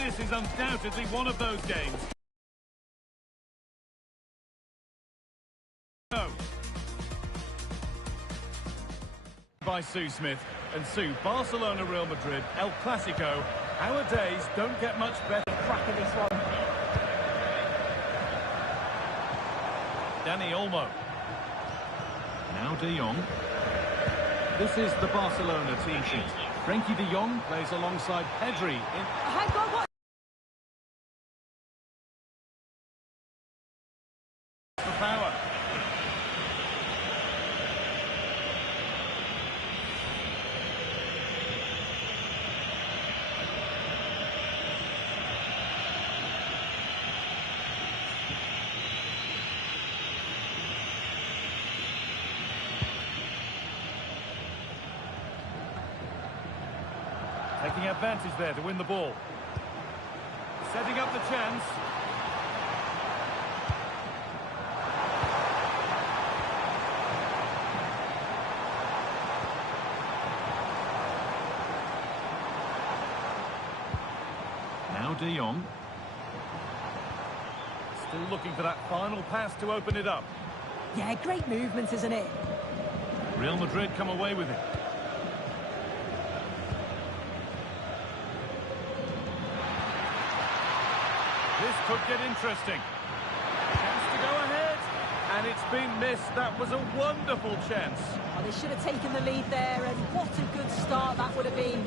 this is undoubtedly one of those games. By Sue Smith. And Sue, Barcelona, Real Madrid, El Clasico. Our days don't get much better. Cracking this one. Dani Olmo. Now De Jong. This is the Barcelona team sheet. Frenkie de Jong plays alongside Pedri in... Hang on, what? For power. Taking advantage there to win the ball. Setting up the chance. Now De Jong. Still looking for that final pass to open it up. Yeah, great movement, isn't it? Real Madrid come away with it. This could get interesting. Chance to go ahead. And it's been missed. That was a wonderful chance. Oh, they should have taken the lead there, and what a good start that would have been.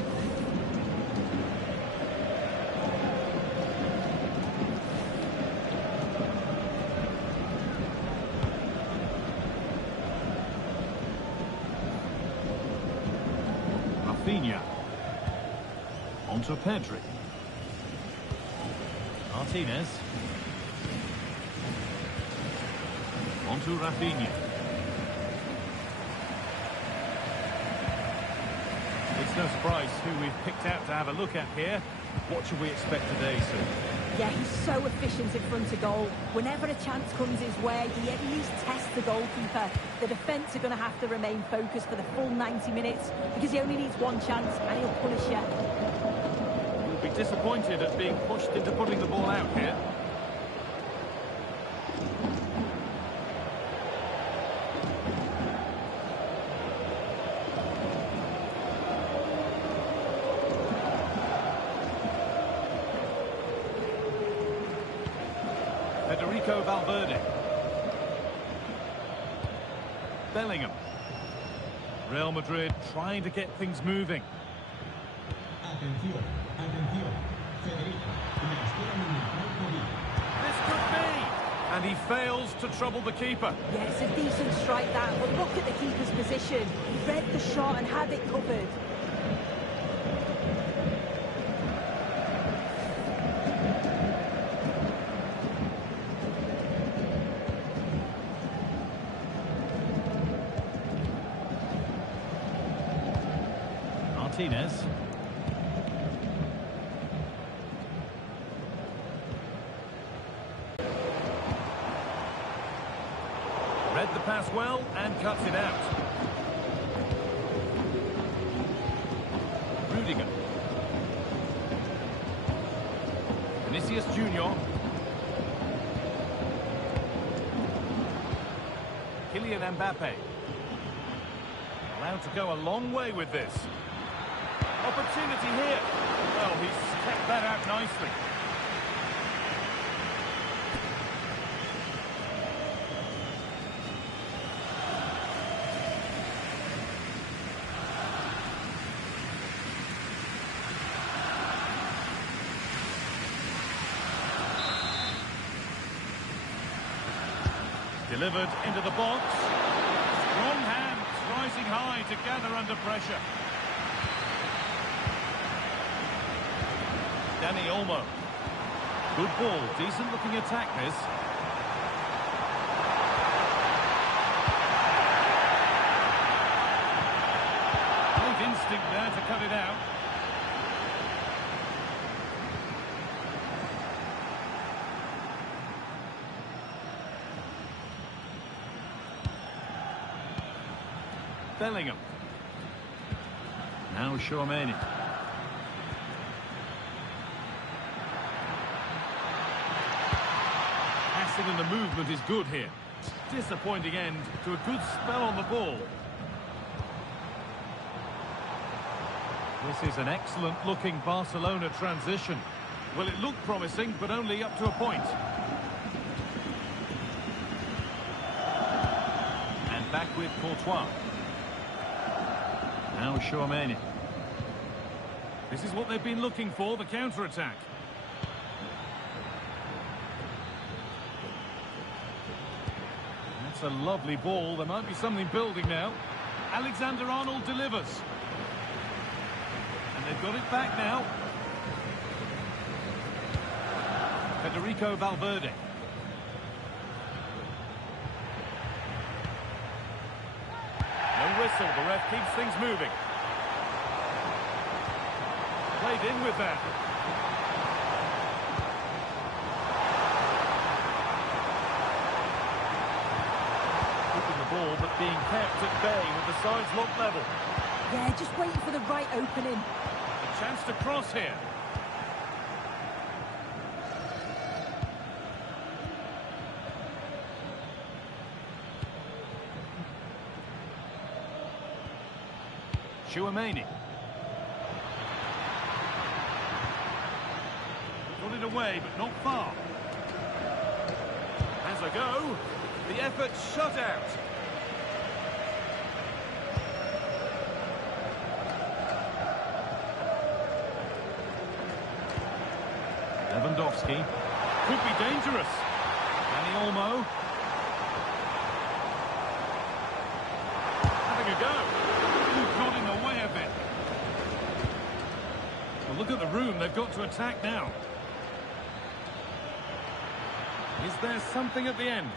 Rafinha. Onto Pedri. Martinez. Onto Rafinha. It's no surprise who we've picked out to have a look at here. What should we expect today, Sue? Yeah, he's so efficient in front of goal. Whenever a chance comes his way, he at least tests the goalkeeper. The defence are going to have to remain focused for the full 90 minutes because he only needs one chance and he'll punish you. Be disappointed at being pushed into putting the ball out here. Federico Valverde. Bellingham. Real Madrid trying to get things moving. This could be! And he fails to trouble the keeper. Yeah, it's a decent strike that, but look at the keeper's position. He read the shot and had it covered. Martinez. Read the pass well and cuts it out. Rudiger. Vinicius Junior. Kylian Mbappe. Allowed to go a long way with this. Opportunity here. Well, he's kept that out nicely. Delivered into the box. Strong hands rising high to gather under pressure. Dani Olmo. Good ball, decent looking attack this. Great instinct there to cut it out. Bellingham. Now Tchouaméni. passing and the movement is good here. Disappointing end to a good spell on the ball. This is an excellent-looking Barcelona transition. Well, it looked promising, but only up to a point. And back with Courtois. Now Tchouameni. This is what they've been looking for, the counter-attack. That's a lovely ball. There might be something building now. Alexander-Arnold delivers. And they've got it back now. Federico Valverde. No whistle. The ref keeps things moving. Played in with that. Keeping the ball, but being kept at bay with the sides locked level. Yeah, just waiting for the right opening. A chance to cross here. Tchouameni. Got it away, but not far. Has a go. The effort shut out. Lewandowski. Could be dangerous. Dani Olmo. Having a go. Got in the way of it. Well, look at the room they've got to attack now. Is there something at the end?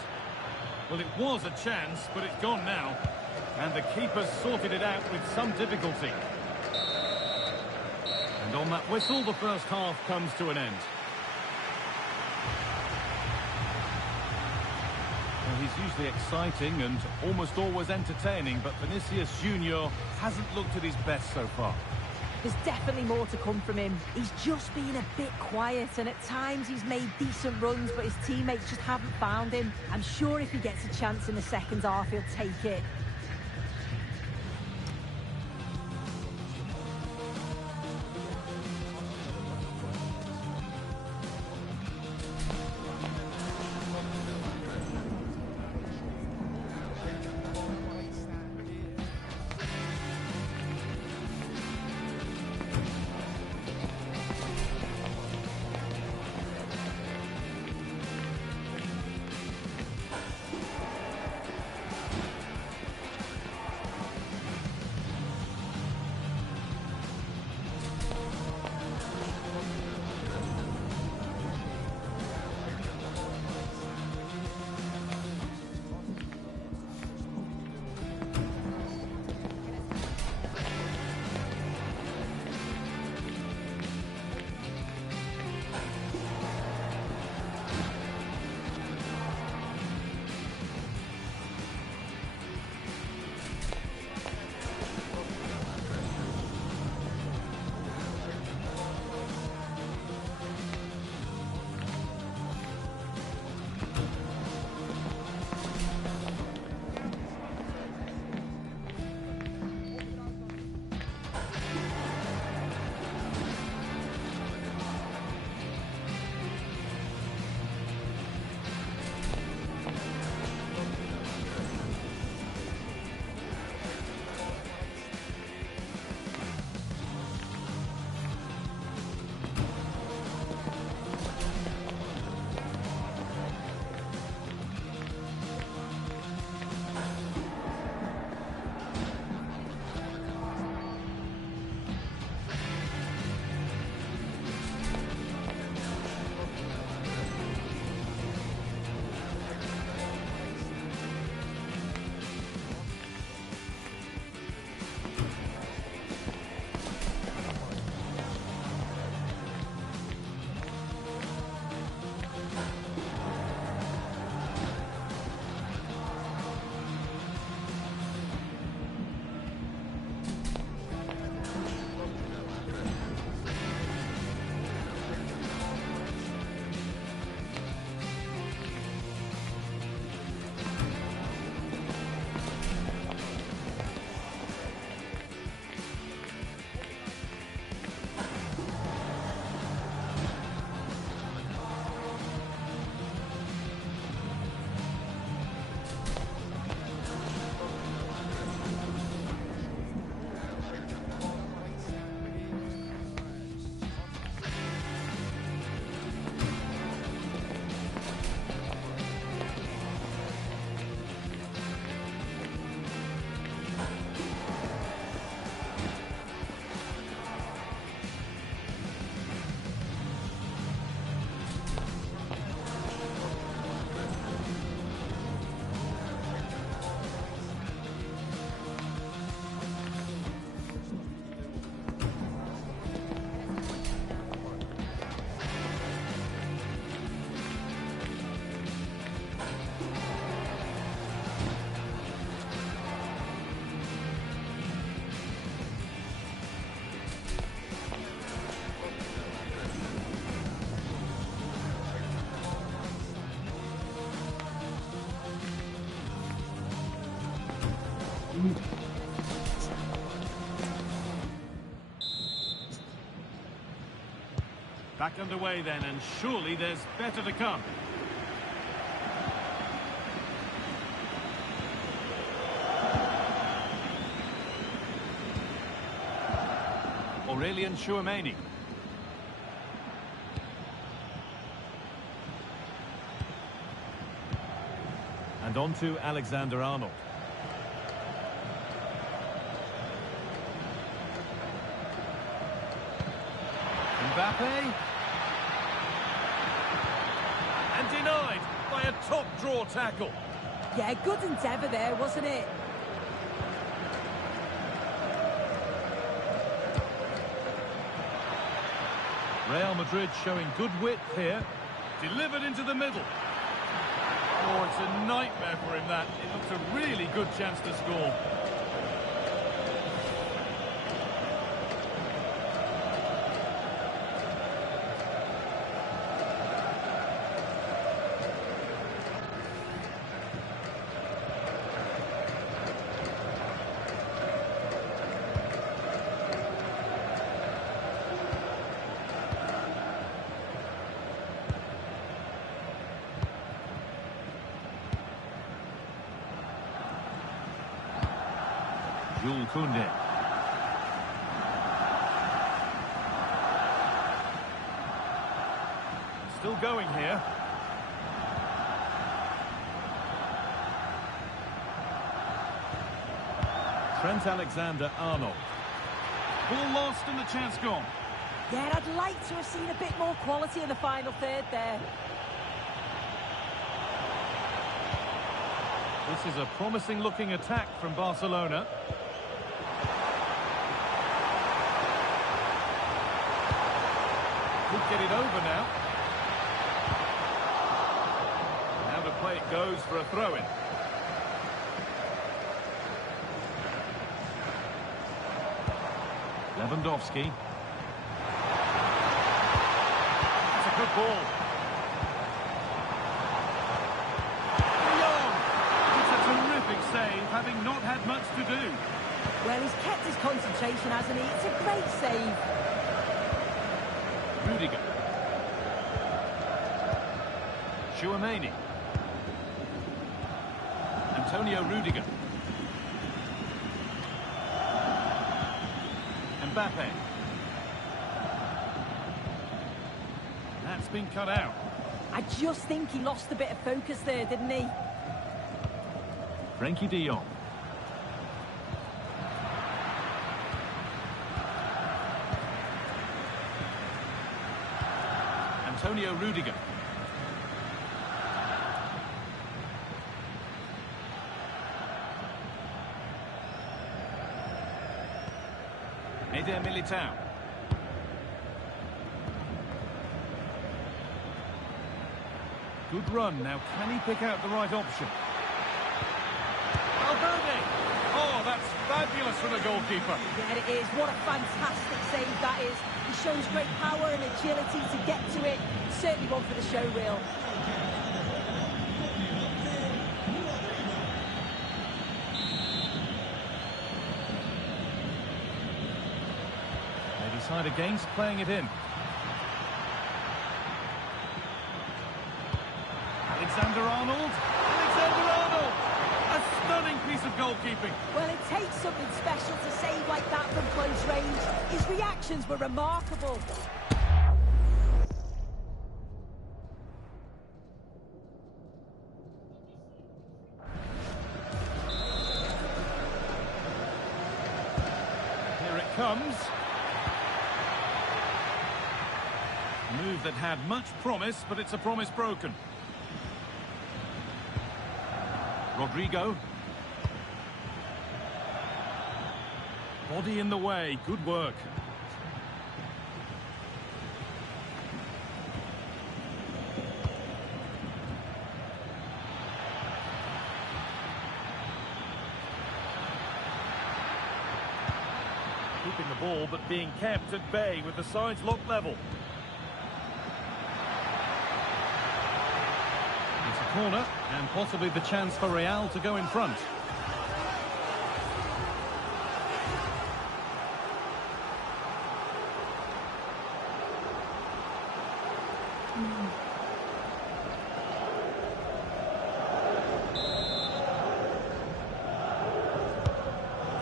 Well, it was a chance, but it's gone now. And the keeper sorted it out with some difficulty. And on that whistle, the first half comes to an end. Well, he's usually exciting and almost always entertaining, but Vinicius Junior hasn't looked at his best so far. There's definitely more to come from him. He's just been a bit quiet, and at times he's made decent runs, but his teammates just haven't found him. I'm sure if he gets a chance in the second half, he'll take it. Back underway then, and surely there's better to come. Aurelian Tchouameni. And on to Alexander-Arnold. Mbappe. And denied by a top-draw tackle. Yeah, good endeavour there, wasn't it? Real Madrid showing good width here. Delivered into the middle. Oh, it's a nightmare for him, that. It looks a really good chance to score. Jules Koundé. Still going here. Trent Alexander-Arnold. Ball lost and the chance gone. Yeah, I'd like to have seen a bit more quality in the final third there. This is a promising looking attack from Barcelona. Could get it over now. Now the play it goes for a throw-in. Lewandowski. That's a good ball. It's a terrific save, having not had much to do. Well, he's kept his concentration, hasn't he? It's a great save. Rudiger. Tchouameni. Antonio Rudiger. Mbappe. That's been cut out. I just think he lost a bit of focus there, didn't he? Frenkie de Jong. Antonio Rudiger. Eder Militao. Good run. Now, can he pick out the right option? Valverde! Oh, that's fabulous from the goalkeeper. Yeah, it is. What a fantastic save that is. He shows great power and agility to get to it. Certainly one for the show reel. They decide against playing it in. Alexander-Arnold. Alexander-Arnold! A stunning piece of goalkeeping. Well, it takes something special to save like that from close range. His reactions were remarkable. Here it comes. A move that had much promise, but it's a promise broken. Rodrigo. Body in the way. Good work. Keeping the ball, but being kept at bay with the sides locked level. It's a corner, and possibly the chance for Real to go in front. To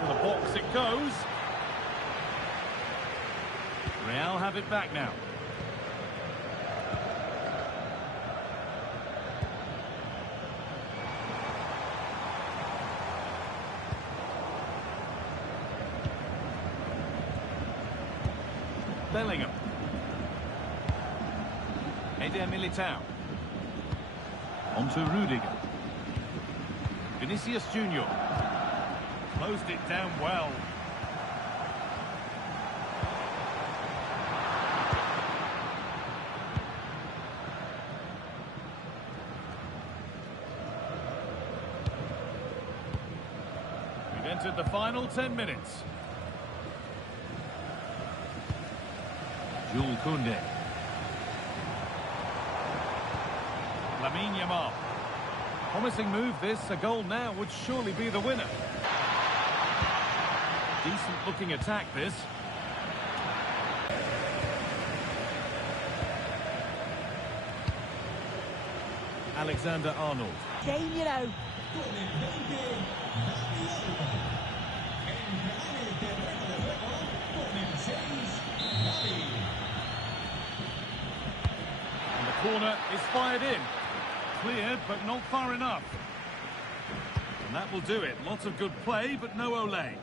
the box it goes. Real have it back now. Bellingham. Eder Militao. On to Rudiger. Vinicius Junior. Closed it down well. We've entered the final 10 minutes. Jules Koundé. Lamine Yamal. Promising move this. A goal now would surely be the winner. Decent looking attack this. Alexander Arnold. Game, you know. And the corner is fired in. Cleared, but not far enough. And that will do it. Lots of good play, but no Olé.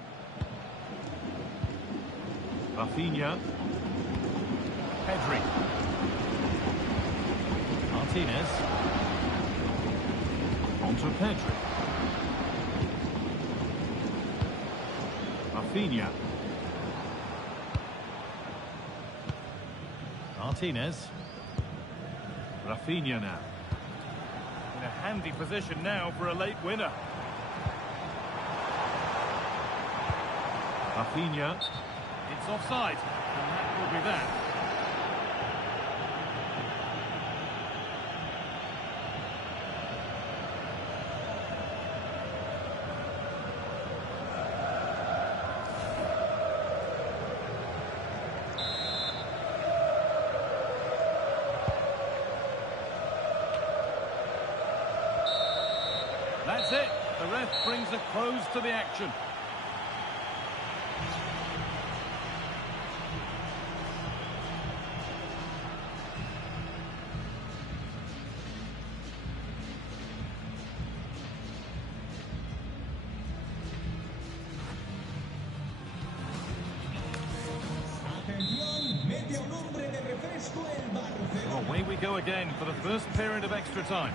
Rafinha. Pedri. Martinez. On to Pedri. Rafinha. Martinez. Rafinha now. In a handy position now for a late winner. Rafinha. It's offside, and that will be that. That's it. The ref brings a close to the action. Away we go again for the first period of extra time.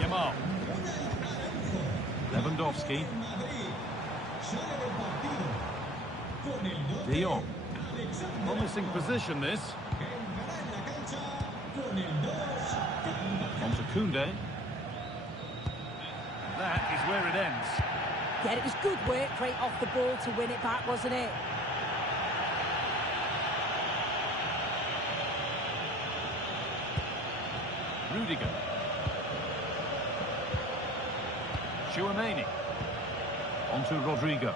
Yamal. Lewandowski. De Jong. Promising position this. On to Koundé. That is where it ends. Yeah, it was good work right off the ball to win it back, wasn't it? Rudiger. Chouameni. On to Rodrigo.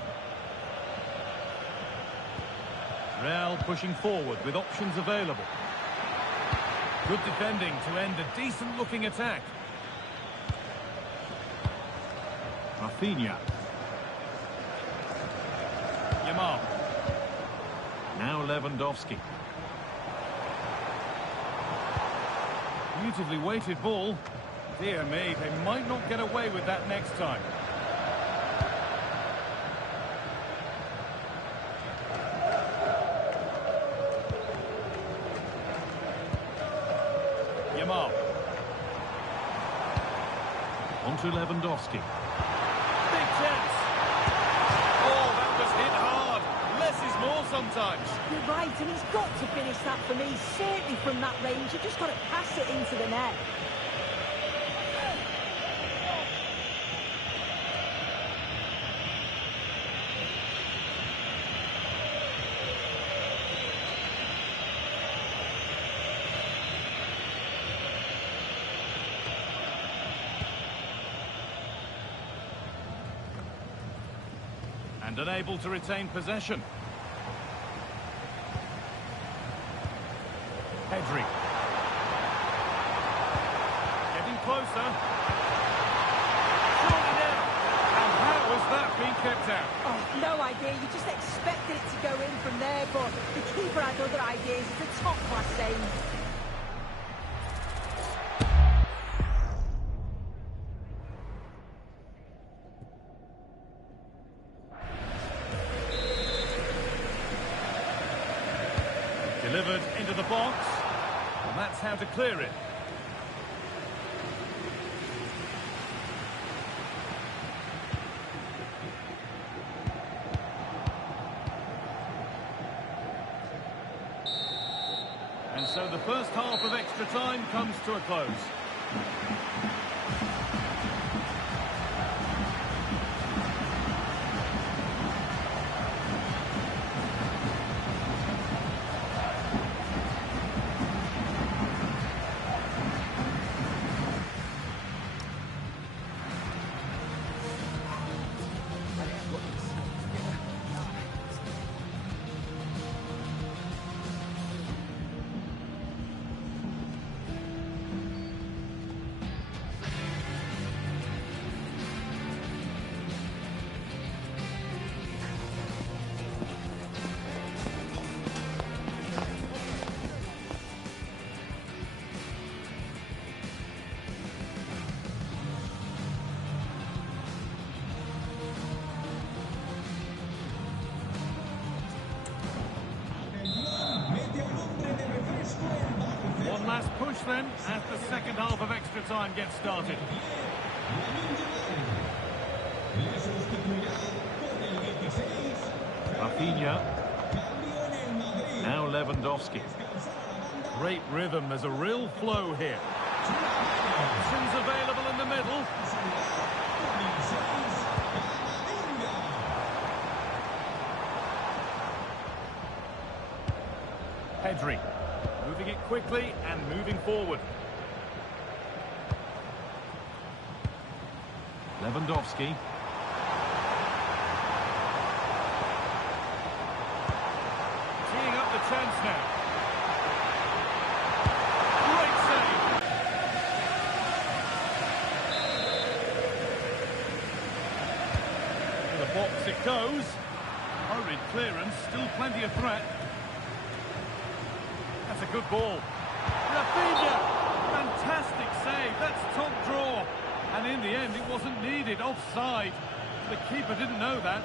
Real pushing forward with options available. Good defending to end a decent-looking attack. Rafinha. Yamal. Now Lewandowski. Beautifully weighted ball. Dear me, they might not get away with that next time. Yamal. On to Lewandowski. Big chance. Oh, that was hit hard. Less is more sometimes. You're right, and he's got to finish that for me. Certainly from that range, you've just got to pass it into the net. And unable to retain possession. Pedri. Getting closer. Surely now. And how has that been kept out? Oh, no idea. You just expected it to go in from there, but the keeper had other ideas. It's a top-class save. Delivered into the box. And that's how to clear it. And so the first half of extra time comes to a close. One last push then, as the second half of extra time gets started. Rafinha. Now Lewandowski. Great rhythm, there's a real flow here. Options available in the middle. Pedri. Moving it quickly and moving forward. Lewandowski. Teeing up the chance now. Great save. To the box it goes. Hurried clearance, still plenty of threat. That's a good ball. Rafinha! Fantastic save. That's top draw. And in the end, it wasn't needed. Offside. The keeper didn't know that.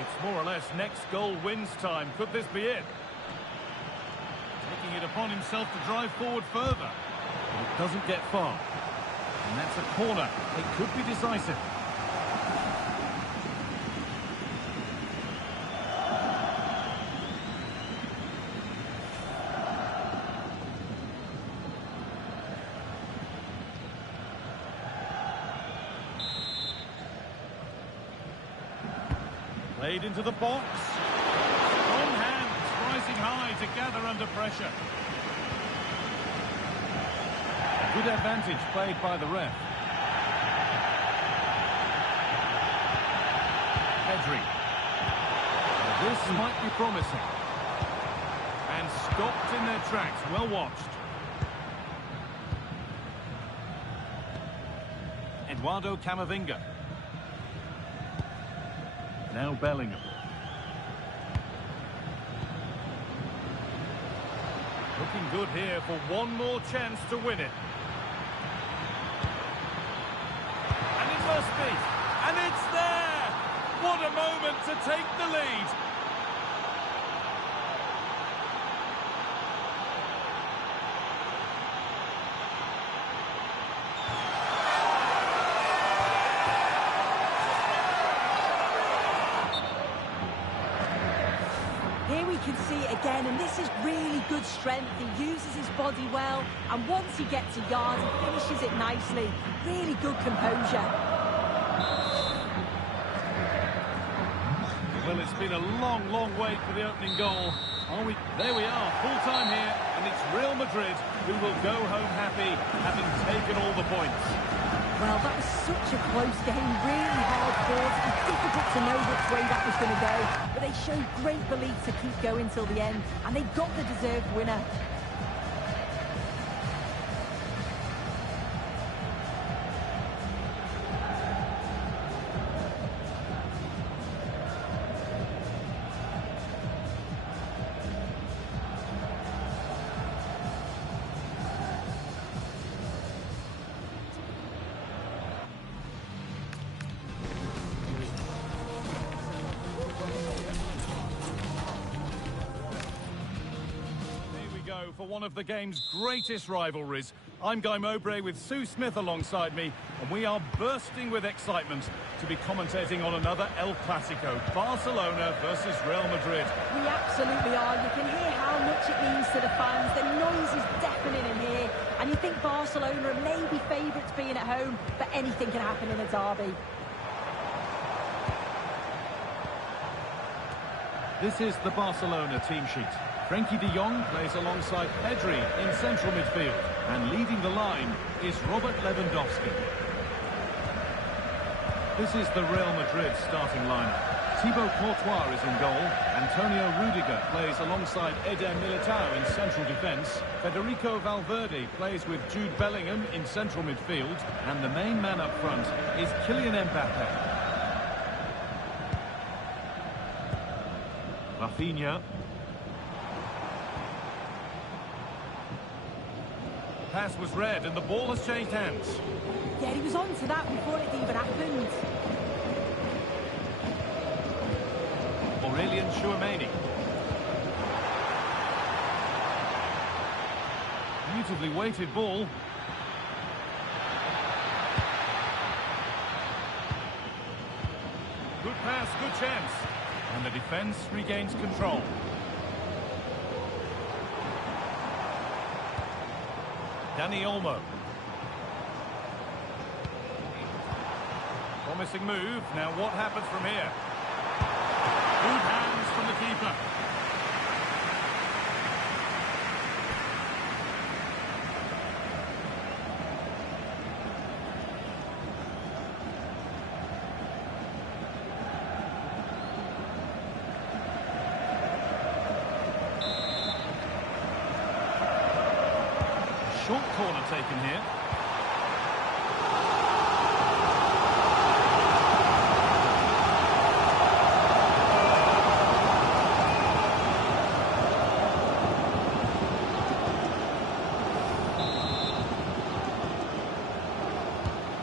It's more or less next goal wins time. Could this be it? Taking it upon himself to drive forward further. But it doesn't get far. And that's a corner. It could be decisive. Played into the box. Strong hands rising high to gather under pressure. Good advantage played by the ref. Pedri. Well, this might be promising. And stopped in their tracks. Well watched. Eduardo Camavinga. Now Bellingham. Looking good here for one more chance to win it. And it must be. And it's there! What a moment to take the lead. Here we can see it again, and this is really good strength. He uses his body well, and once he gets a yard, he finishes it nicely. Really good composure. Well, it's been a long, long wait for the opening goal. There we are, full time here, and it's Real Madrid who will go home happy, having taken all the points. Well, that was such a close game, really hard fought. It was difficult to know which way that was going to go, but they showed great belief to keep going till the end, and they got the deserved winner. For one of the game's greatest rivalries. I'm Guy Mowbray with Sue Smith alongside me, and we are bursting with excitement to be commentating on another El Clasico, Barcelona versus Real Madrid. We absolutely are. You can hear how much it means to the fans. The noise is deafening in here, and you think Barcelona are maybe favourites being at home, but anything can happen in a derby. This is the Barcelona team sheet. Frenkie de Jong plays alongside Pedri in central midfield, and leading the line is Robert Lewandowski. This is the Real Madrid starting lineup. Thibaut Courtois is in goal, Antonio Rudiger plays alongside Eder Militao in central defence, Federico Valverde plays with Jude Bellingham in central midfield, and the main man up front is Kylian Mbappe. Rafinha. Pass was read and the ball has changed hands. Yeah, he was on to that before it even happened. Aurelien Tchouameni. Beautifully weighted ball. Good pass, good chance. And the defence regains control. Dani Olmo. Promising move. Now what happens from here? Good hands from the keeper. Short corner taken here.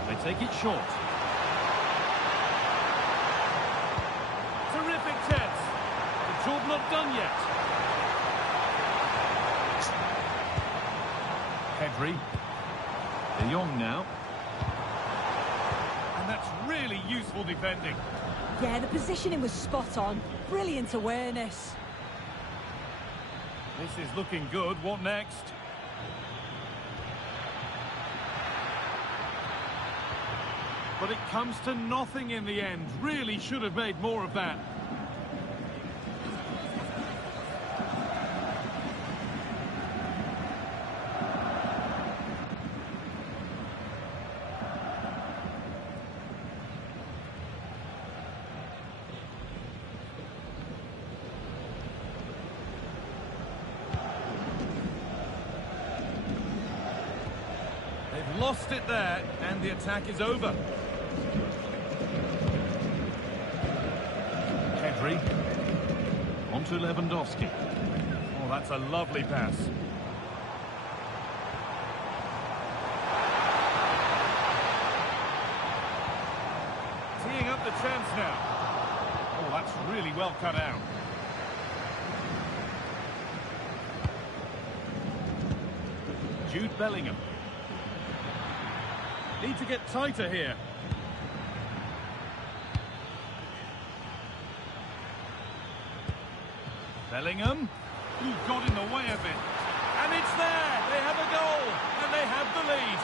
They take it short. Terrific chance. The job not done yet. Pedri. De Jong now. And that's really useful defending. Yeah, the positioning was spot on. Brilliant awareness. This is looking good. What next? But it comes to nothing in the end. Really should have made more of that. Lost it there, and the attack is over. Pedri. Onto Lewandowski. Oh, that's a lovely pass. Teeing up the chance now. Oh, that's really well cut out. Jude Bellingham. Need to get tighter here. Bellingham. Ooh, got in the way of it. And it's there! They have a goal! And they have the lead.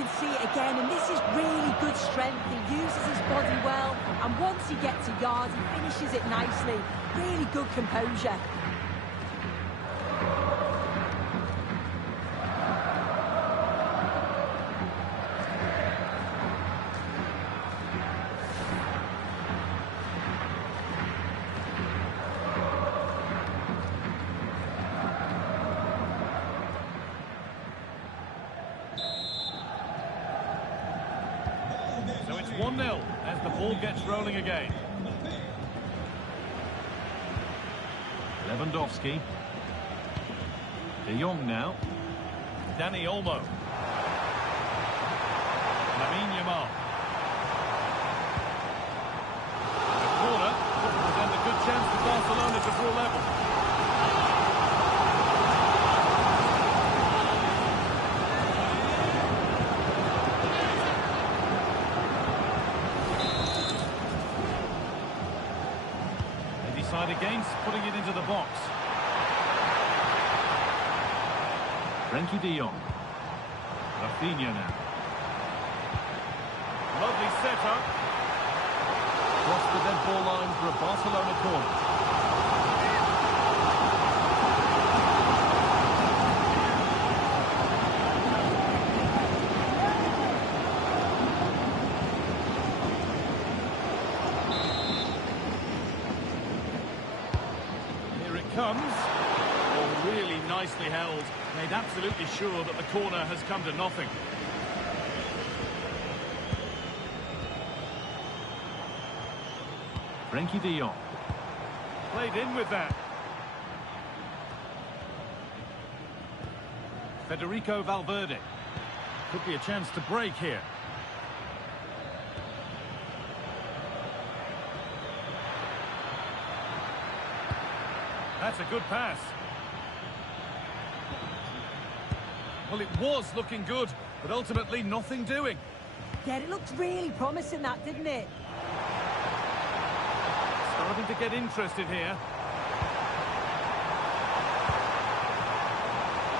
can see it again, and this is really good strength. He uses his body well, and once he gets a yard, he finishes it nicely. Really good composure. So it's 1-0 as the ball gets rolling again. Lewandowski. De Jong now. Dani Olmo. Lamine Yamal. The corner could present a good chance for Barcelona to draw level. Decide against putting it into the box. Frenkie de Jong. Rafinha now. Lovely setup. Cross the dead ball line for a Barcelona corner. Comes. Oh, really nicely held. Made absolutely sure that the corner has come to nothing. Frenkie de Jong. Played in with that. Federico Valverde. Could be a chance to break here. That's a good pass. Well, it was looking good, but ultimately nothing doing. Yeah, it looked really promising, that, didn't it? Starting to get interested here.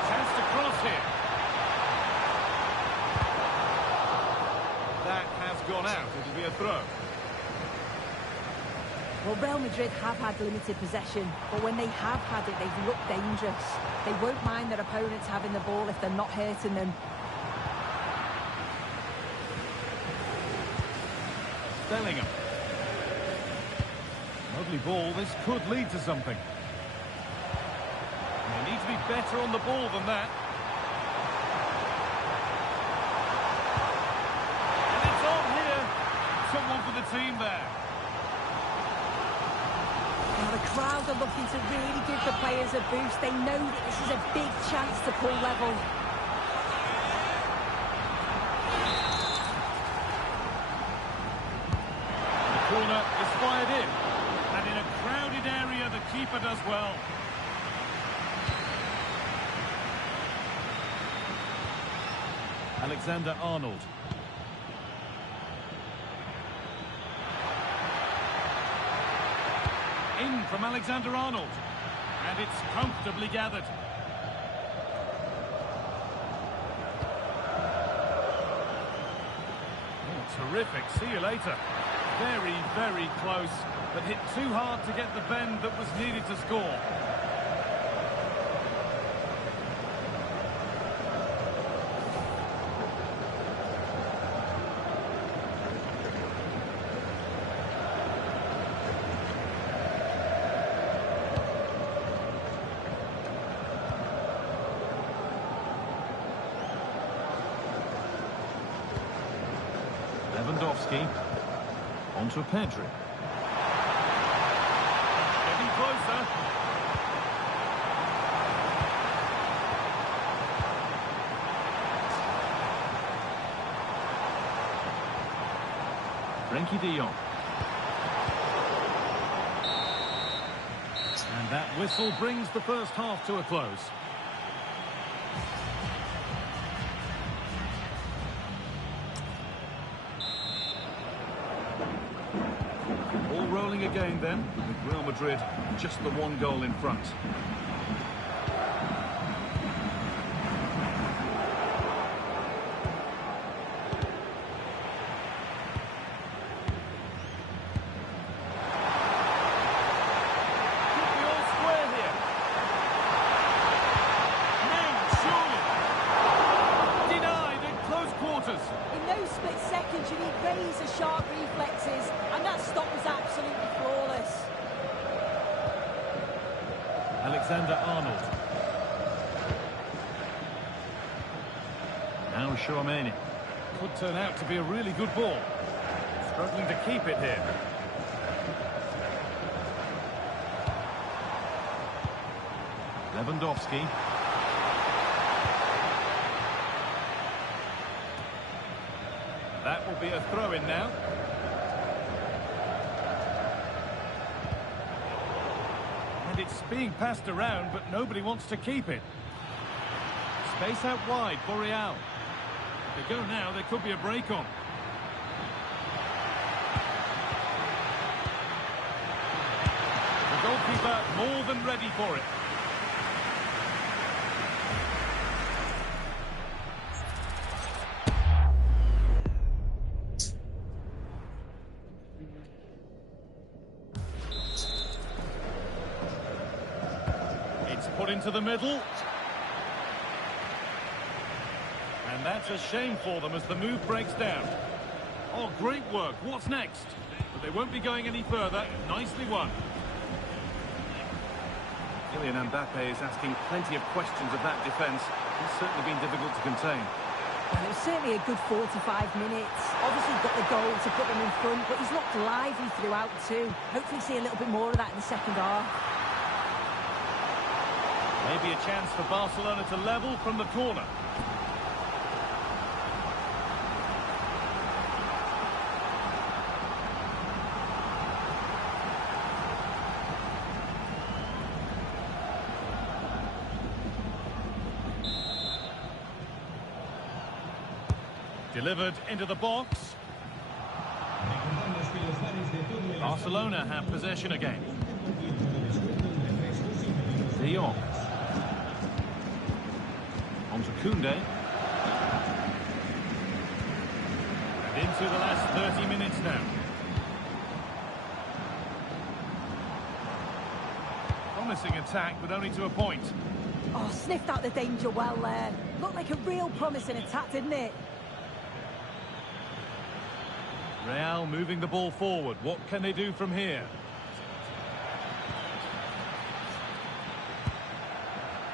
Chance to cross here. That has gone out. It'll be a throw. Well, Real Madrid have had limited possession, but when they have had it, they've looked dangerous. They won't mind their opponents having the ball if they're not hurting them. Bellingham. Lovely ball. This could lead to something. They need to be better on the ball than that. And it's on here. Someone for the team there. Now, the crowd are looking to really give the players a boost. They know that this is a big chance to pull level. The corner is fired in. And in a crowded area, the keeper does well. Alexander-Arnold. In from Alexander-Arnold. And it's comfortably gathered. Oh, terrific. See you later. Very, very close, but hit too hard to get the bend that was needed to score. Lewandowski. Onto Pedri. Getting closer. Frenkie de Jong. And that whistle brings the first half to a close. Rolling again then, with Real Madrid just the one goal in front. Alexander-Arnold. Now Chouameni. Could turn out to be a really good ball. Struggling to keep it here. Lewandowski. That will be a throw-in now. And it's being passed around, but nobody wants to keep it. Space out wide for Real. If they go now, there could be a break on. The goalkeeper more than ready for it. It's put into the middle. And that's a shame for them as the move breaks down. Oh, great work. What's next? But they won't be going any further. Nicely won. Kylian Mbappe is asking plenty of questions of that defence. It's certainly been difficult to contain. Well, it was certainly a good 45 minutes. Obviously got the goal to put them in front, but he's looked lively throughout too. Hopefully see a little bit more of that in the second half. Maybe a chance for Barcelona to level from the corner. Delivered into the box. Barcelona have possession again. De Jong. On to Koundé. And into the last 30 minutes now. Promising attack, but only to a point. Oh, sniffed out the danger well there. Looked like a real promising attack, didn't it? Real moving the ball forward. What can they do from here?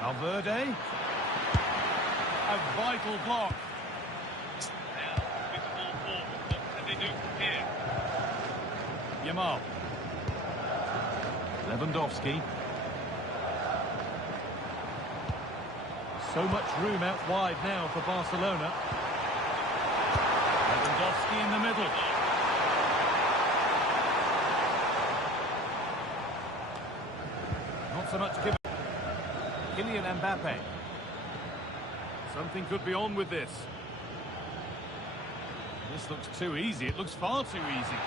Valverde. A vital block. Now moving the ball forward. What can they do from here? Yamal. Lewandowski. So much room out wide now for Barcelona. Lewandowski in the middle. Not so much given. Kylian Mbappe. Something could be on with this. This looks too easy. It looks far too easy.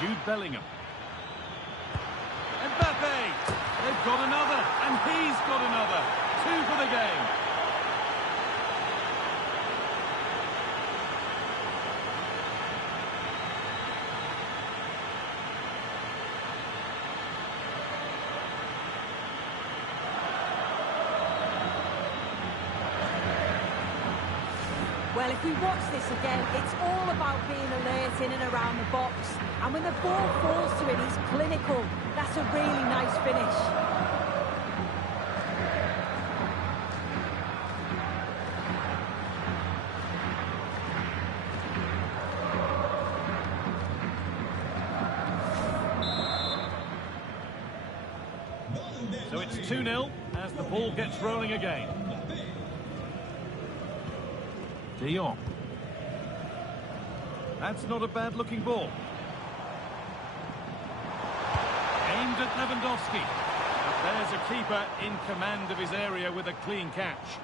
Jude Bellingham. Mbappe! They've got another, and he's got another. 2 for the game. Well, if we watch this again, it's all about being alert in and around the box. And when the ball falls to him, he's clinical. That's a really nice finish. So it's 2-0 as the ball gets rolling again. De Jong. That's not a bad-looking ball. Aimed at Lewandowski. But there's a keeper in command of his area with a clean catch.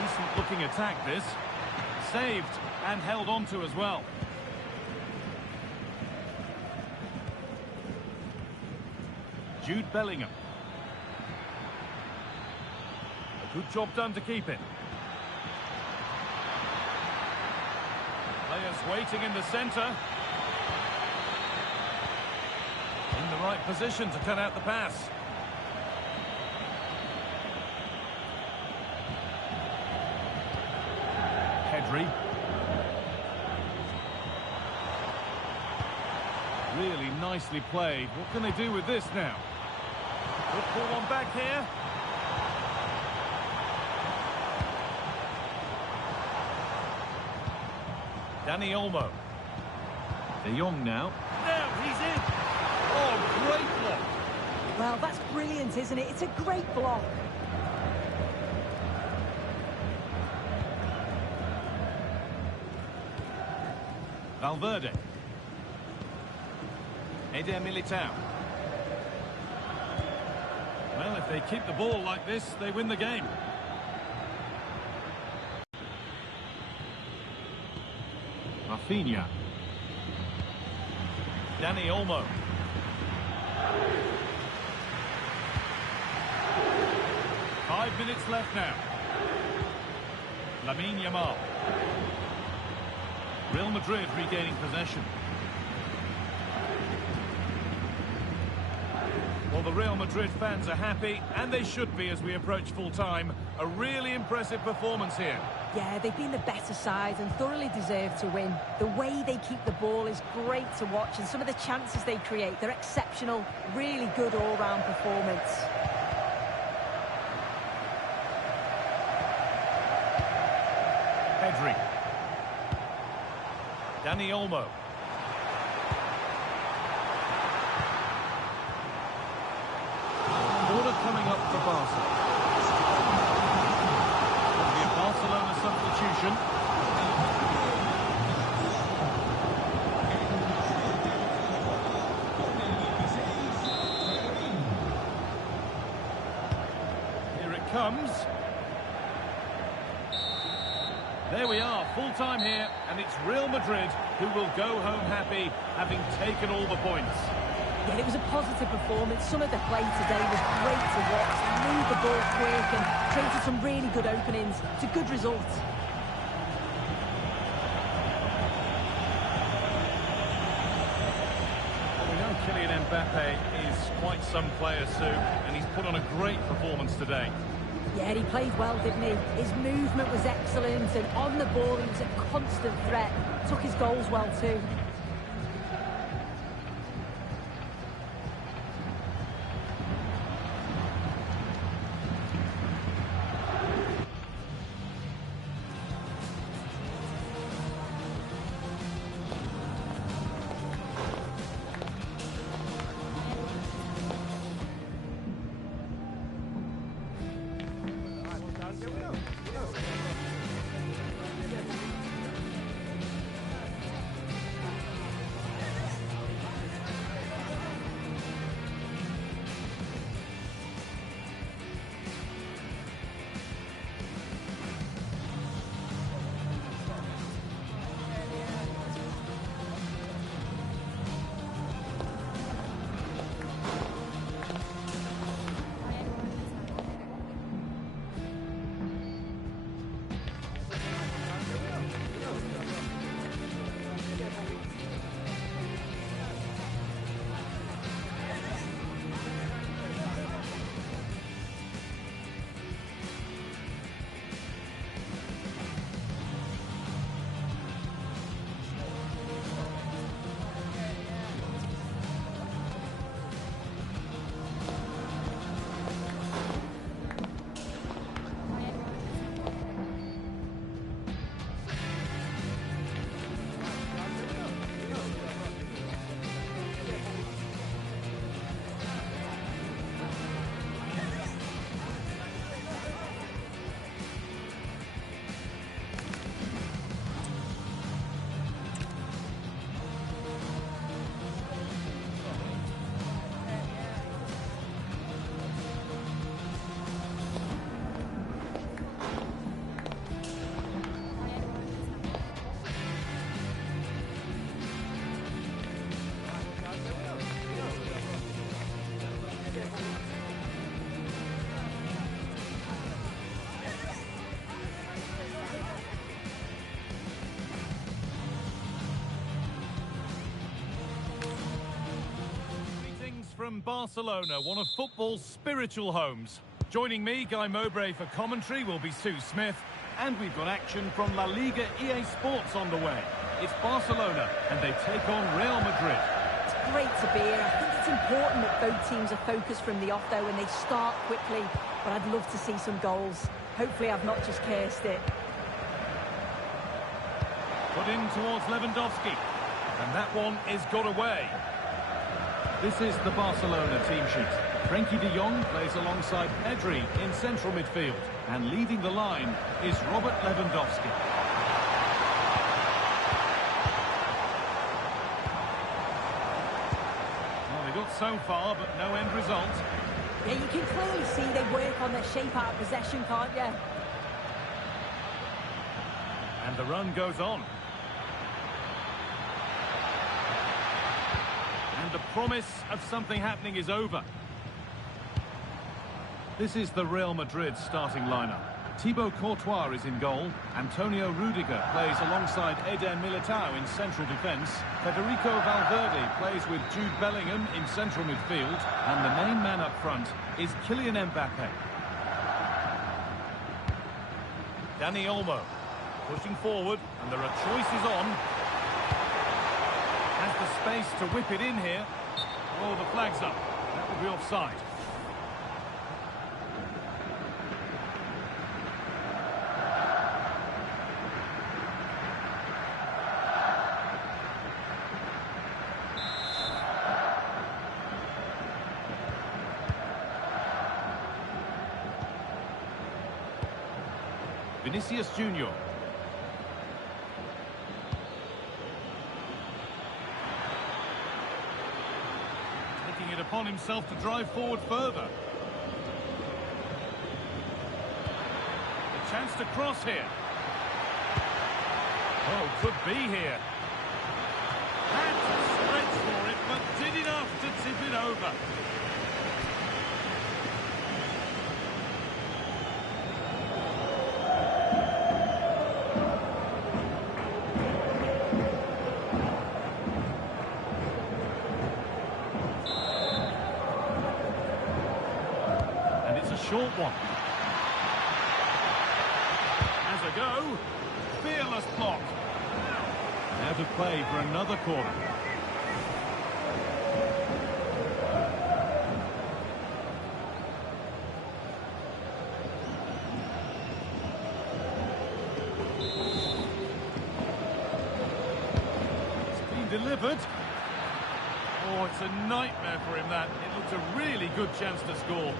Decent-looking attack, this. Saved and held on to as well. Jude Bellingham. A good job done to keep it. Players waiting in the centre. In the right position to cut out the pass. Pedri. Really nicely played. What can they do with this now? Good ball on back here. Dani Olmo. De Jong now. Now he's in. Oh, great block. Well, that's brilliant, isn't it? It's a great block. Valverde. Eder Militao. Well, if they keep the ball like this, they win the game. Rafinha. Dani Olmo. Five minutes left now. Lamine Yamal. Real Madrid regaining possession. Well, the Real Madrid fans are happy, and they should be as we approach full-time. A really impressive performance here. Yeah, they've been the better side and thoroughly deserve to win. The way they keep the ball is great to watch, and some of the chances they create, they're exceptional. Really good all-round performance. Pedri. Dani Olmo. Order coming up for Barca. It'll be a Barcelona substitution. Here it comes. There we are, full time here, and it's Real Madrid who will go home happy, having taken all the points. Yeah, it was a positive performance. Some of the play today was great to watch. They moved the ball quick and created some really good openings. It's a good result. We know Kylian Mbappe is quite some player, Sue, and he's put on a great performance today. Yeah, he played well, didn't he? His movement was excellent, and on the ball he was a constant threat. Took his goals well too. from Barcelona, one of football's spiritual homes. Joining me, Guy Mowbray for commentary, will be Sue Smith. And we've got action from La Liga EA Sports on the way. It's Barcelona, and they take on Real Madrid. It's great to be here. I think it's important that both teams are focused from the off, though, and they start quickly. But I'd love to see some goals. Hopefully I've not just cursed it. Put in towards Lewandowski. And that one is got away. This is the Barcelona team sheet. Frenkie de Jong plays alongside Pedri in central midfield. And leading the line is Robert Lewandowski. Well, they got so far, but no end result. Yeah, you can clearly see they work on their shape out of possession, can't you? And the run goes on. And the promise of something happening is over. This is the Real Madrid starting lineup. Thibaut Courtois is in goal. Antonio Rudiger plays alongside Eder Militao in central defence. Federico Valverde plays with Jude Bellingham in central midfield. And the main man up front is Kylian Mbappe. Dani Olmo pushing forward, and there are choices on. Has the space to whip it in here. Oh, the flag's up. That will be offside. Vinicius Junior. Taking it upon himself to drive forward further. A chance to cross here. Oh, could be here. Had to stretch for it, but did enough to tip it over. Short one. As a go, fearless block. Out of play for another corner. It's been delivered. Oh, it's a nightmare for him, that. It looks a really good chance to score.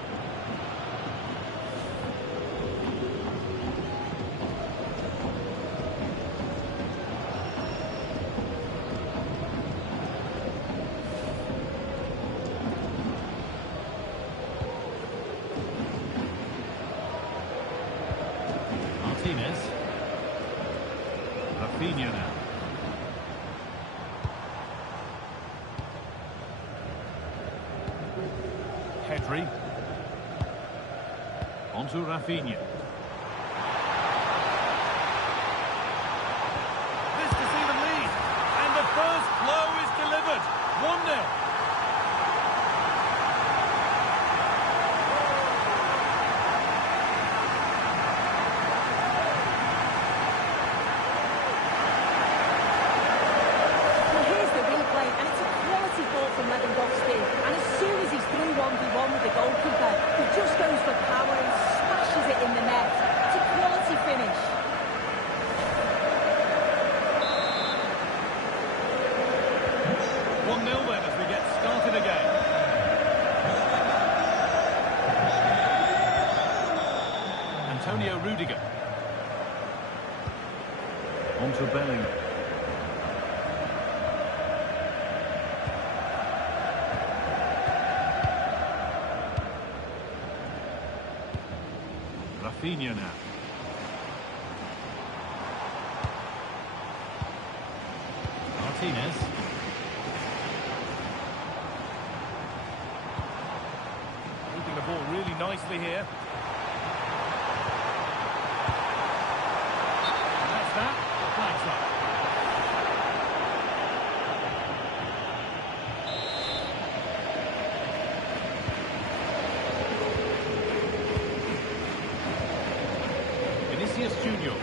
Rafinha now. Pedri. Onto Rafinha. This to see them lead. And the first blow is delivered. 1-0. Antonio Rudiger. Onto Bellingham. Rafinha now. Martinez. Moving the ball really nicely here. That, the flag's up. Vinicius Junior.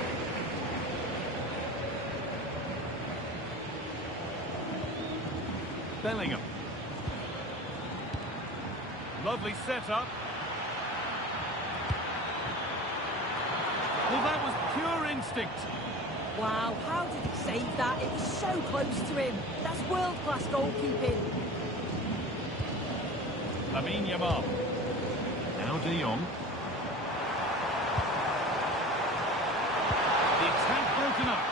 Bellingham. Lovely setup. Well, that was pure instinct. Wow, how did he save that? It was so close to him. That's world-class goalkeeping. Lamine Yamal. Now De Jong. The attack broken up.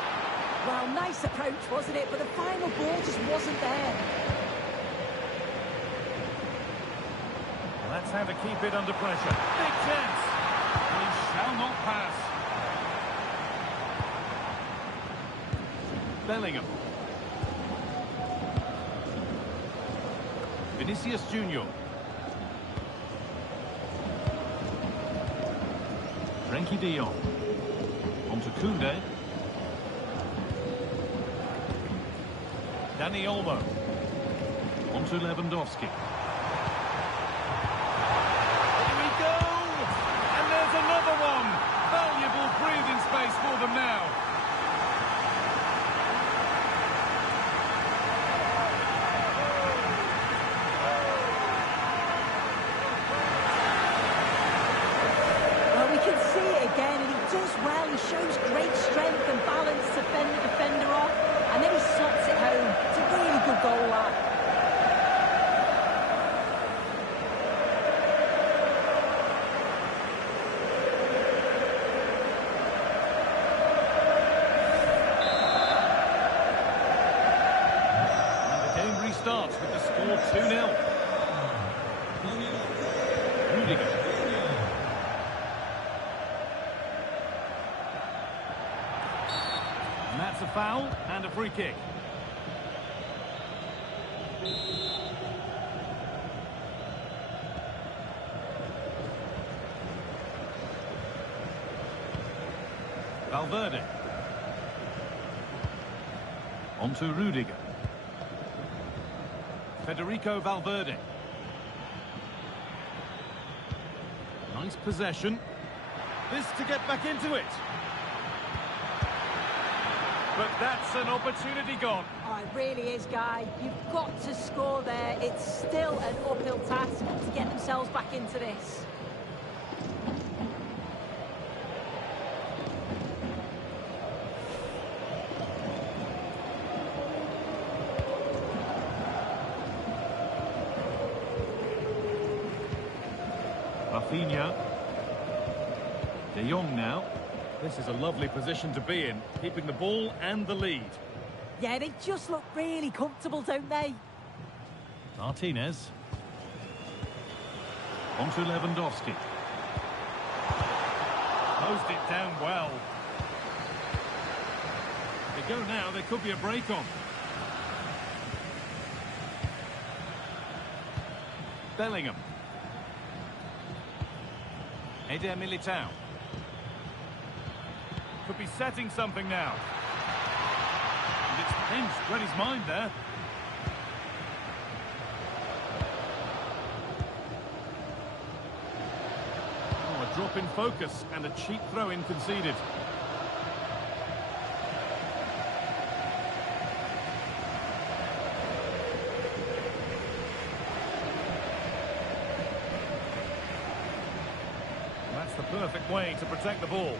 Well, nice approach, wasn't it? But the final ball just wasn't there. Well, that's how to keep it under pressure. Big chance. He shall not pass. Bellingham. Vinicius Junior. Frenkie de Jong. On to Koundé. Dani Olmo. On to Lewandowski. Here we go! And there's another one! Valuable breathing space for them now. Well, he shows great strength and balance to fend the defender off, and then he slots it home. It's a really good goal, that. And the game restarts with the score 2-0. Rudiger. And that's a foul and a free kick. Valverde. On to Rudiger. Federico Valverde. Nice possession. This to get back into it. But that's an opportunity gone. Oh, it really is, Guy. You've got to score there. It's still an uphill task to get themselves back into this. Rafinha. De Jong now. This is a lovely position to be in, keeping the ball and the lead. Yeah, they just look really comfortable, don't they? Martinez. On to Lewandowski. Closed it down well. They go now, there could be a break on. Bellingham. Eder Militao. Could be setting something now. And it's pinched, read his mind there. Oh, a drop in focus and a cheap throw-in conceded. That's the perfect way to protect the ball.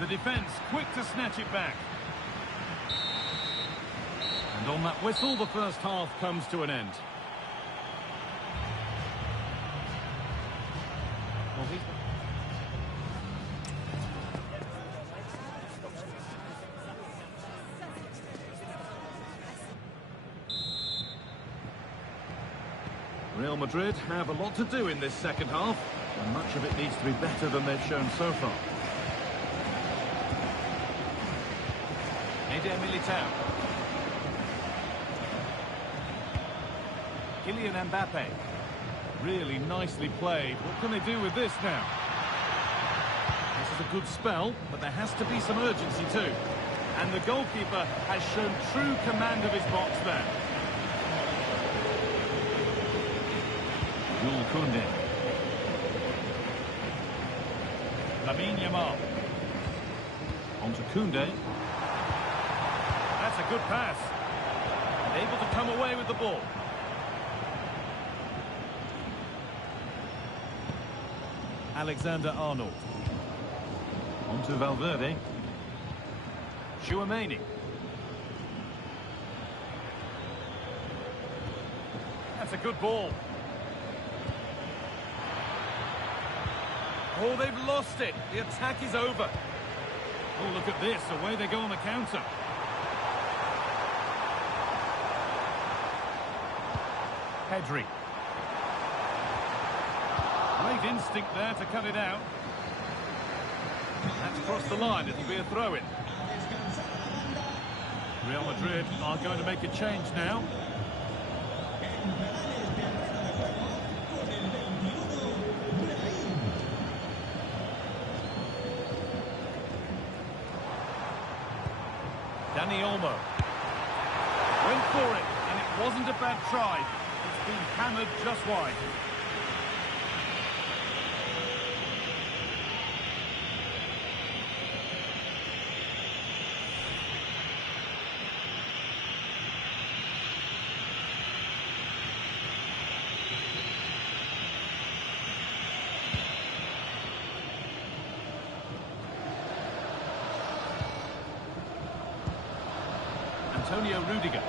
The defence quick to snatch it back. And on that whistle, the first half comes to an end. Real Madrid have a lot to do in this second half, and much of it needs to be better than they've shown so far. Eder Militao. Kylian Mbappe. Really nicely played. What can they do with this now? This is a good spell, but there has to be some urgency too. And the goalkeeper has shown true command of his box there. Koundé. Lamine Yamal. On to Koundé. That's a good pass. And able to come away with the ball. Alexander-Arnold. On to Valverde. Chouameni. That's a good ball. Oh, they've lost it. The attack is over. Oh, look at this. Away they go on the counter. Pedri. Great instinct there to cut it out. That's crossed the line. It'll be a throw-in. Real Madrid are going to make a change now. Dani Olmo went for it, and it wasn't a bad try. It's been hammered just wide. Antonio Rudiger.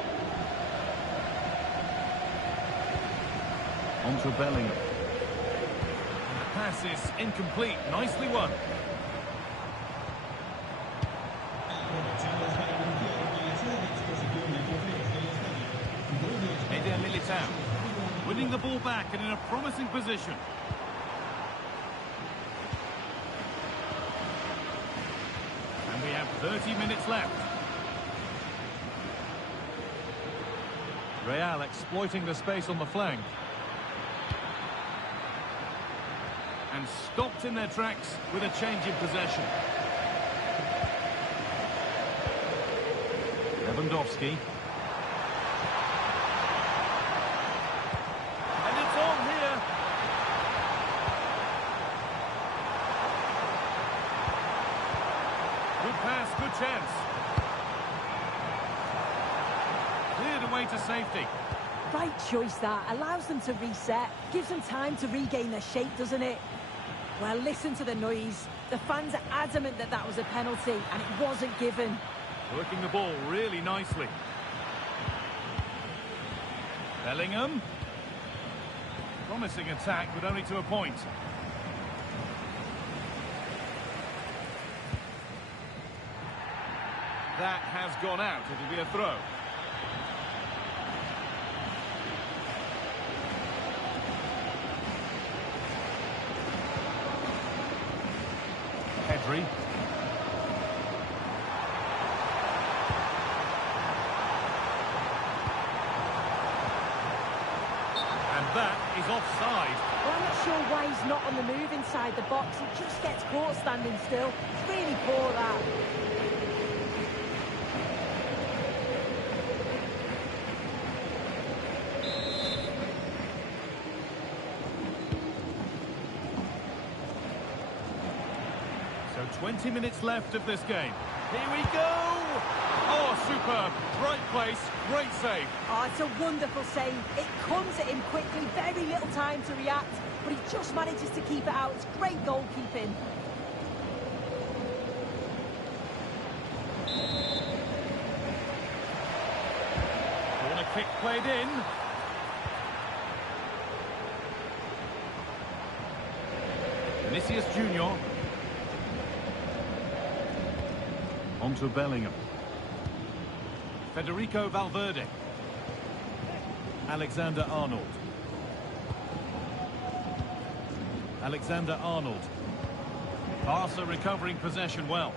On to Bellingham. And the pass is incomplete. Nicely won. Eder Militao. Winning the ball back and in a promising position. And we have 30 minutes left. Real exploiting the space on the flank. And stopped in their tracks with a change in possession. Lewandowski. And it's on here. Good pass, good chance. Cleared away to safety. Right choice that. Allows them to reset. Gives them time to regain their shape, doesn't it? Well, listen to the noise. The fans are adamant that that was a penalty, and it wasn't given. Working the ball really nicely. Bellingham. Promising attack, but only to a point. That has gone out. It'll be a throw. Pedri. And that is offside. Well, I'm not sure why he's not on the move inside the box. He just gets caught standing still. It's really poor, that. So 20 minutes left of this game. Here we go! Oh, superb. Right place, great save. Oh, it's a wonderful save. It comes at him quickly, very little time to react, but he just manages to keep it out. It's great goalkeeping. Corner kick played in. Vinicius Junior. On to Bellingham. Federico Valverde. Alexander-Arnold. Alexander-Arnold. Barca recovering possession well.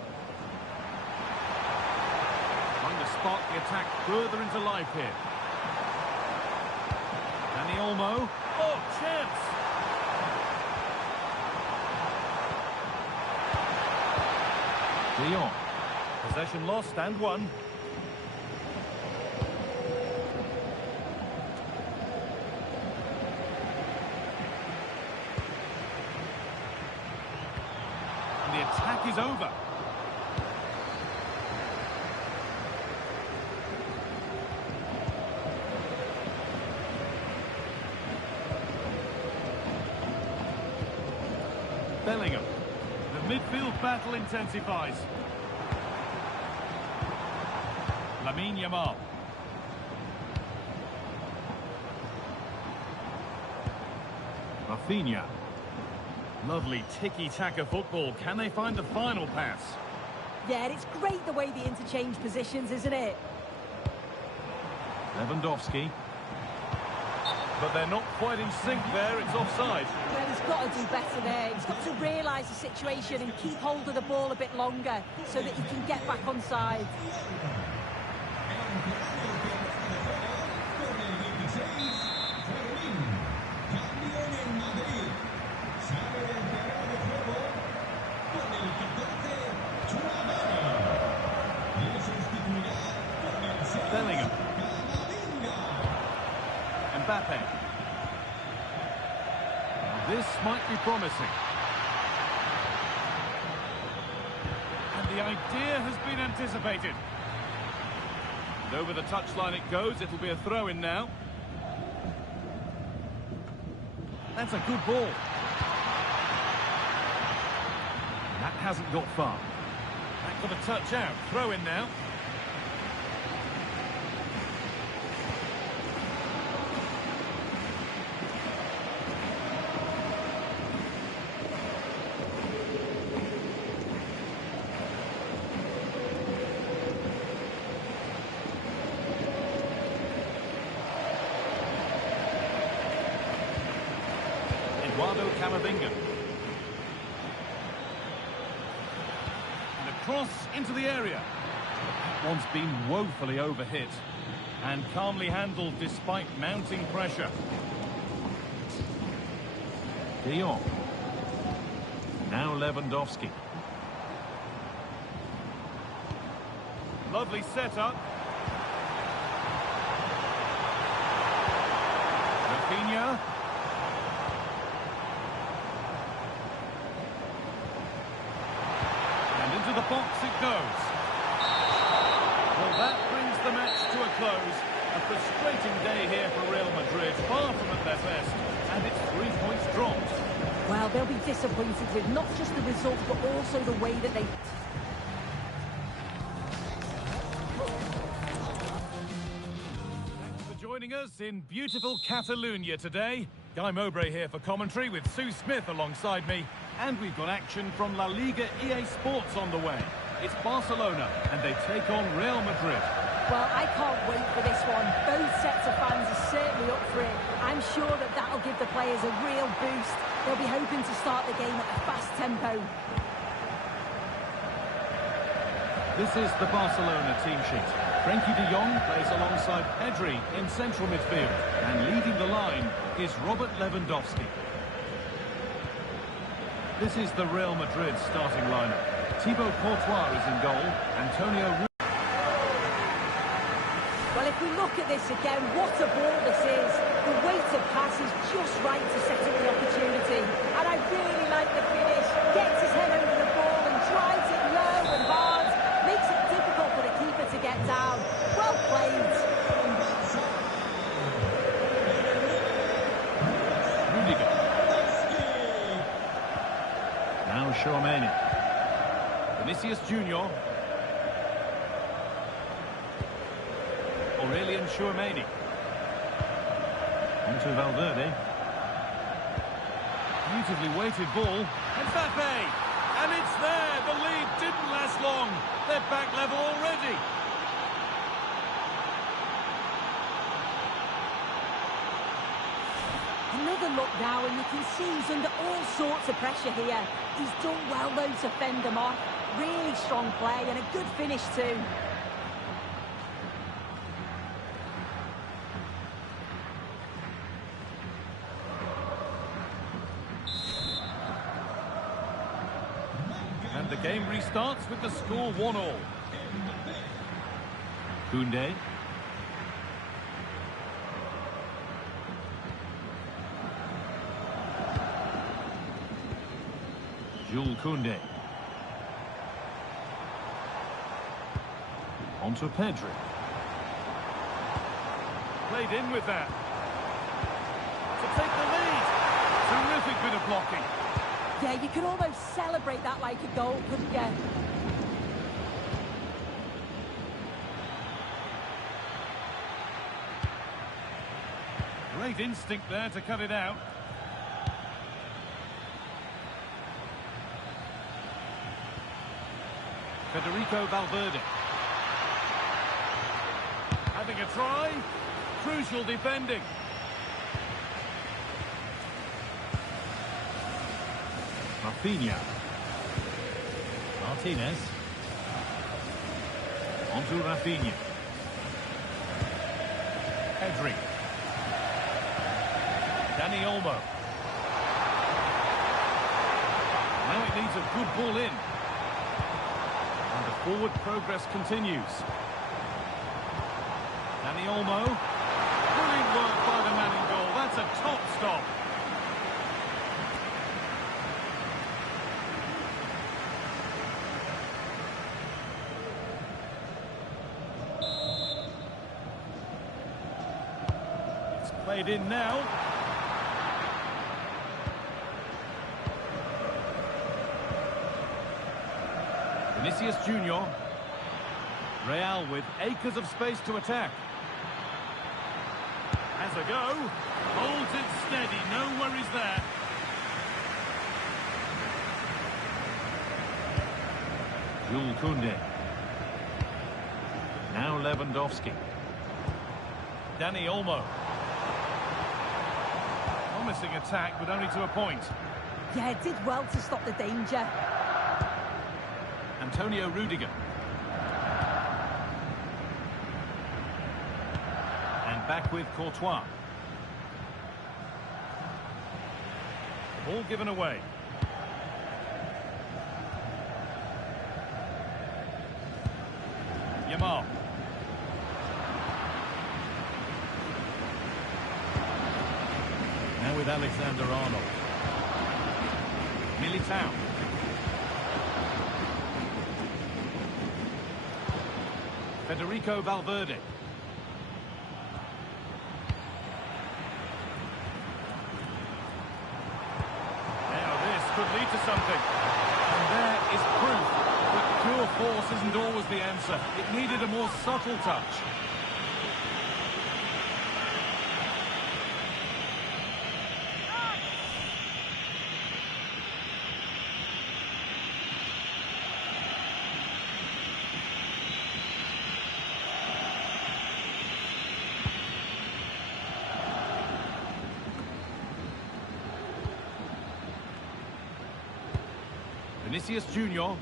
Trying to spot the attack further into life here. Dani Olmo. Oh, chance! De Jong. Possession lost and won. And attack is over. Bellingham. The midfield battle intensifies. Lamine Yamal. Rafinha. Lovely tiki-taka football. Can they find the final pass? Yeah, it's great the way they interchange positions, isn't it? Lewandowski. But they're not quite in sync there. It's offside. Well, he's got to do better there. He's got to realise the situation and keep hold of the ball a bit longer so that he can get back on side. Bellingham. Mbappe. This might be promising. And the idea has been anticipated. And over the touchline it goes. It'll be a throw-in now. That's a good ball. That hasn't got far. That got a touch out. Throw-in now. Camavinga. And a cross into the area. That one's been woefully overhit and calmly handled despite mounting pressure. De Jong. Now Lewandowski. Lovely setup. Rafinha. Into the box it goes. Well, that brings the match to a close. A frustrating day here for Real Madrid, far from at their best, and it's 3 points dropped. Well, they'll be disappointed with not just the result, but also the way that they... Thanks for joining us in beautiful Catalonia today. Guy Mowbray here for commentary with Sue Smith alongside me. And we've got action from La Liga EA Sports on the way. It's Barcelona, and they take on Real Madrid. Well, I can't wait for this one. Both sets of fans are certainly up for it. I'm sure that that'll give the players a real boost. They'll be hoping to start the game at a fast tempo. This is the Barcelona team sheet. Frenkie de Jong plays alongside Pedri in central midfield. And leading the line is Robert Lewandowski. This is the Real Madrid starting lineup. Thibaut Courtois is in goal. Antonio Rudiger. Well, if we look at this again, what a ball this is. The weight of pass is just right to set up the opportunity. And I really like the finish. Gets his head over the ball and drives it low and hard. Makes it difficult for the keeper to get down. Well played. Rudiger. Now Tchouaméni. Vinicius Junior. Aurelian Tchouaméni. Onto Valverde. Beautifully weighted ball. Mbappe! And it's there! The lead didn't last long. They're back level already. Another look now, and you can see he's under all sorts of pressure here. He's done well, though, to fend them off. Really strong play and a good finish, too. And the game restarts with the score 1-1. Koundé. Jules Koundé. Onto Pedri. Played in with that. To take the lead. Terrific bit of blocking. Yeah, you could almost celebrate that like a goal, couldn't you? Great instinct there to cut it out. Federico Valverde. Having a try. Crucial defending. Rafinha. Martinez. Onto Rafinha. Pedri. Dani Olmo. Now it needs a good ball in. And the forward progress continues. Dani Olmo. Brilliant work by the man in goal. That's a top stop. It's played in now. Vinicius Junior. Real with acres of space to attack. Has a go. Holds it steady. No worries there. Jules Koundé. Now Lewandowski. Dani Olmo. Promising attack, but only to a point. Yeah, did well to stop the danger. Antonio Rudiger. And back with Courtois. Ball given away. Yamal. Now with Alexander-Arnold. Militao. Federico Valverde. Now this could lead to something. And there is proof that pure force isn't always the answer. It needed a more subtle touch. Vinicius Junior.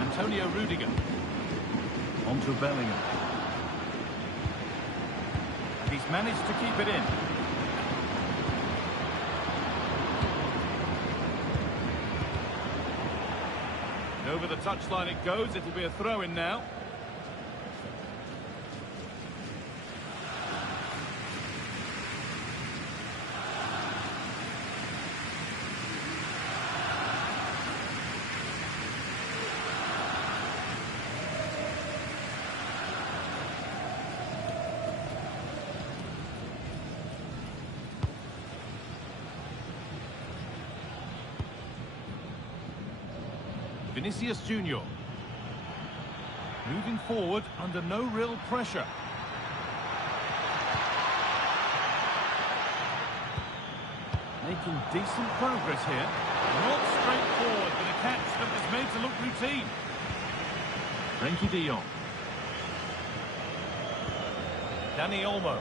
Antonio Rudiger. Onto Bellingham. And he's managed to keep it in. And over the touchline it goes. It'll be a throw-in now. Vinicius Junior. Moving forward under no real pressure. Making decent progress here. Not straightforward, but a catch that was made to look routine. Frenkie de Jong. Dani Olmo.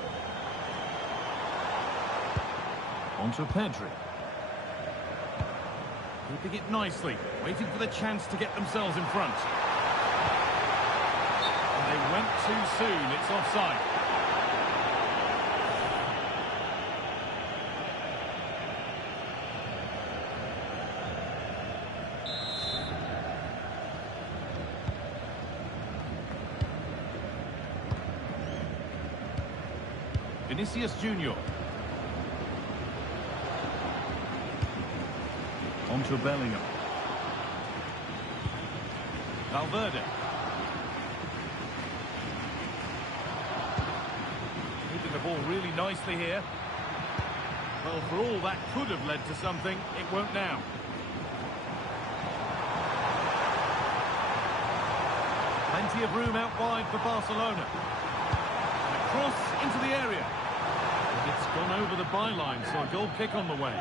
Onto Pedri. Keeping it nicely, waiting for the chance to get themselves in front. And they went too soon, it's offside. Vinicius Junior. Onto Bellingham. Valverde. Keeping the ball really nicely here. Well, for all that could have led to something, it won't now. Plenty of room out wide for Barcelona. A cross into the area. It's gone over the byline, so a goal kick on the way.